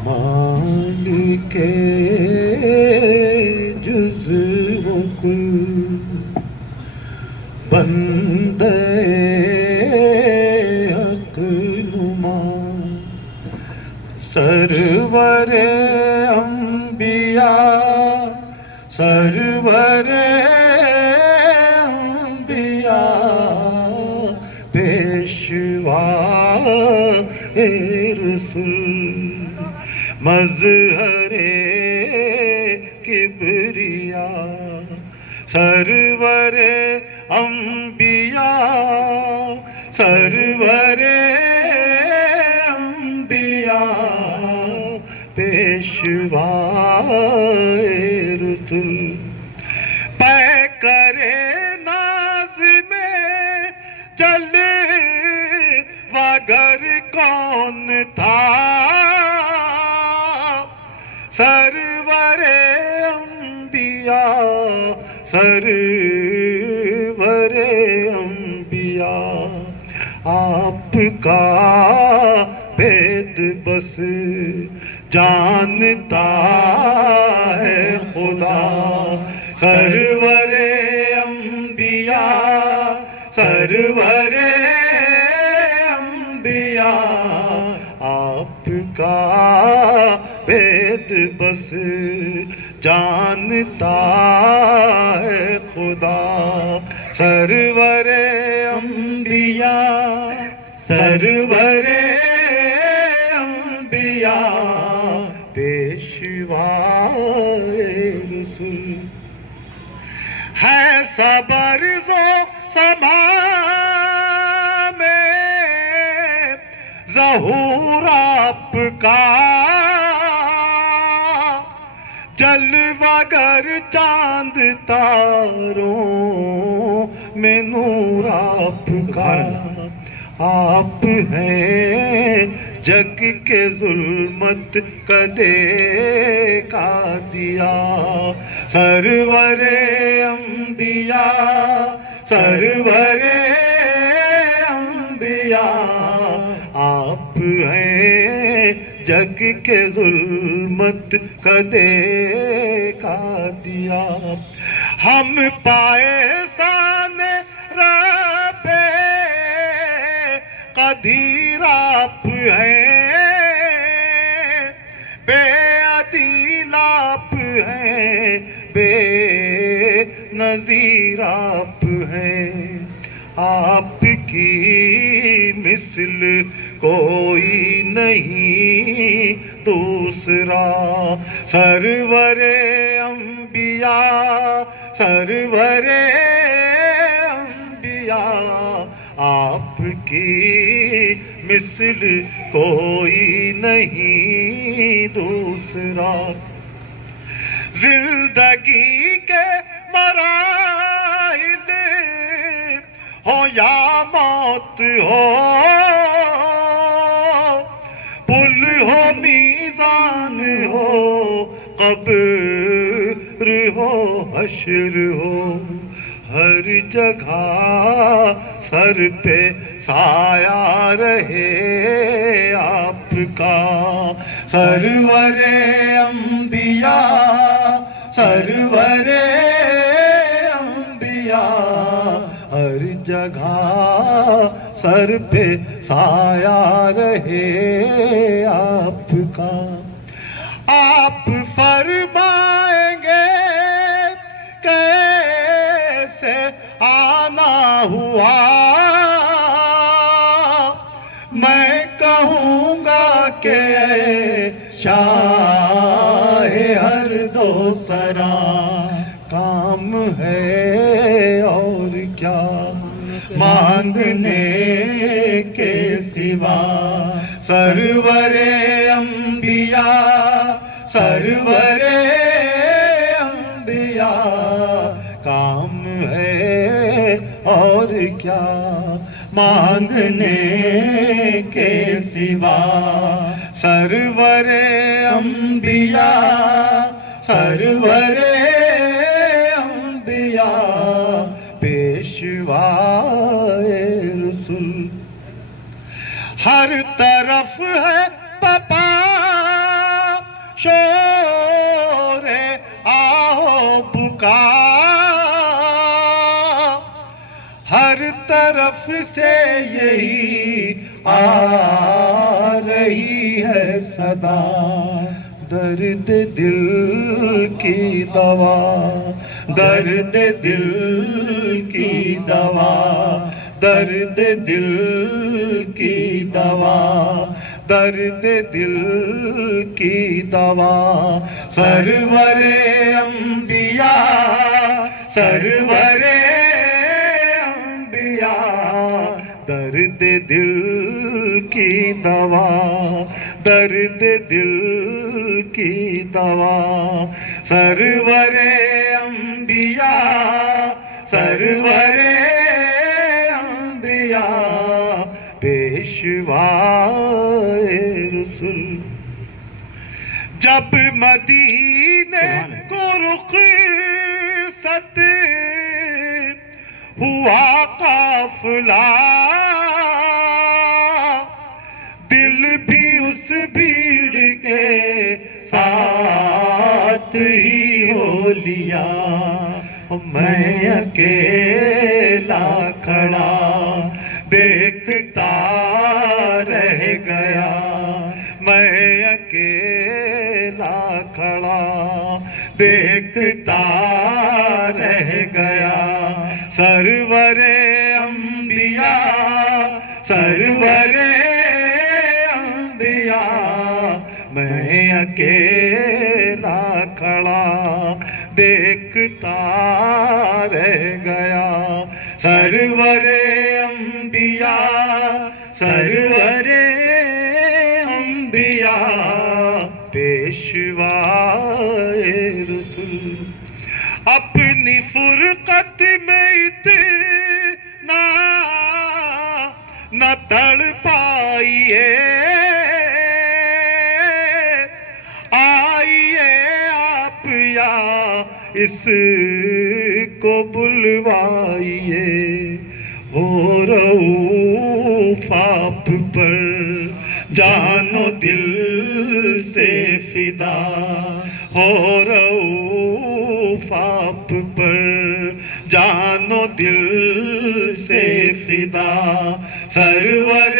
مالک جزو کل بندے حق نما سرور انبیاء سرور انبیاء پیشوا رسول مظہر کبریاء سرور انبیاء سرور انبیاء پیشوا رسول پے کرے ناز میں چلے وگر کون تھا سرور انبیاء سرور انبیاء آپ کا بید بس جانتا ہے خدا سرور انبیاء سرور آپ کا بید بس جانتا ہے خدا سرور انبیاء سرور انبیاء پیشوا رسول ہے صبر و سما ظہور آپ کا جلوہ گر چاند تاروں میں نور آپ کا آپ ہیں جگ کے ظلمت کدے کا دیا سرور انبیاء سرور انبیاء آپ ہیں جگ کے ظلمت کدے کا دیا ہم پائے سان رب قدیر آپ ہیں بے عدل آپ ہیں بے نظیر آپ ہیں آپ کی مثل کوئی نہیں دوسرا سرور انبیاء سرور انبیاء آپ کی مثل کوئی نہیں دوسرا زندگی کے مراحل ہو یا موت ہو پل ہو میزان ہو قبر ہو حشر ہو ہر جگہ سر پہ سایہ رہے آپ کا سرور انبیاء سرور انبیاء ہر جگہ سر پہ سایہ رہے آپ کا آپ فرمائیں گے کیسے آنا ہوا میں کہوں گا کہ شاہ ہر دو سرا کام ہے اور کیا مانگنے کے سوا سرور انبیاء سرور انبیاء کام ہے اور کیا مانگنے کے سوا سرور انبیاء سرور انبیاء پیشوائے رسول ہر طرف ہے پپا طرف سے یہی آ رہی ہے صدا، درد دل کی دوا، درد دل کی دوا، درد دل کی دوا، درد دل کی دوا، سرور انبیاء، سرور انبیاء، درد دل کی دوا، درد دل کی دوا، سرور انبیاء، سرور انبیاء، پیشوائے رسول۔ جب مدینے کو رخصت ہوا قافلہ، دل بھی اس بھیڑ کے ساتھ ہی ہو لیا، میں اکیلا کھڑا دیکھتا رہ گیا، میں اکیلا کھڑا دیکھتا رہ گیا، سرور انبیاء، سرور انبیاء، میں اکیلا کھڑا دیکھتا رہ گیا، سرور انبیاء، سرور انبیاء، پیشوائے رسول۔ اپنی فرقت میں اتنا نہ تڑ پائیے، آئیے آپ یا اس کو بلوائیے، ہو رؤوف آپ پر جان و دل سے فدا، ہو رؤوف آپ پر جان و دل سے فدا، سرور